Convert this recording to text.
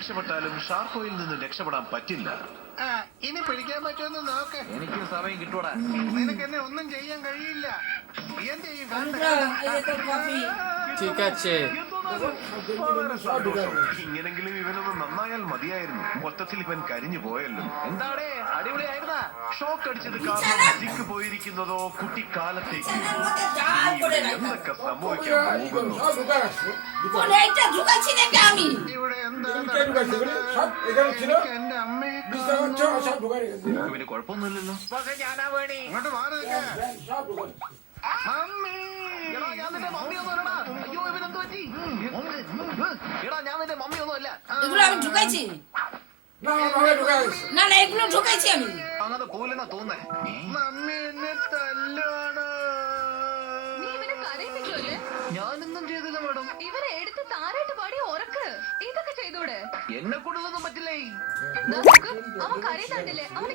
രക്ഷപ്പെട്ടാലും ഷാർക്കോയിൽ നിന്ന് രക്ഷപ്പെടാൻ പറ്റില്ല. ഇനി പിടിക്കാൻ പറ്റുമെന്ന് നോക്ക്. എനിക്ക് സമയം കിട്ടൂടാ. നിനക്ക് എന്നെ ഒന്നും ചെയ്യാൻ കഴിയില്ല. എന്ത് ചെയ്യും? ഇങ്ങനെങ്കിലും ഇവനൊന്ന് നന്നായാൽ മതിയായിരുന്നു. മൊത്തത്തിൽ ഇവൻ കരിഞ്ഞു പോയല്ലോ. എന്താടേ അടിപൊളിയായിരുന്നാ? ഷോക്ക് അടിച്ചത് കാരണം മരിക്ക് പോയിരിക്കുന്നതോ കുട്ടിക്കാലത്തേക്ക്. എന്തൊക്കെ സംഭവിക്കാൻ പോകുന്നു? ഇവിടെ എന്താ എന്റെ അമ്മയെ ഇവന് കുഴപ്പമൊന്നുമില്ലല്ലോ. ഞാനാ വേണി. ഇങ്ങോട്ട് മാറി അമ്മേ. ഞാൻ നിന്റെ മമ്മിയൊന്നും അല്ലടാ. അയ്യോ ഇവനെന്ത് പറ്റി? എടാ ഞാൻ നിന്റെ മമ്മിയൊന്നും അല്ല. അങ്ങനെ പോലെന്നാ തോന്നേ. മമ്മി എന്നെ തല്ലാണ്. ഞാനൊന്നും ചെയ്തില്ല മാഡം. ഇവരെ എടുത്ത് താരായിട്ട് പാടി ഉറക്ക്. ഇതൊക്കെ ചെയ്തൂടെ? എന്നെ കൊണ്ടൊന്നും പറ്റില്ലേ. അവൻ കരയുന്നുണ്ടില്ലേ? അവന്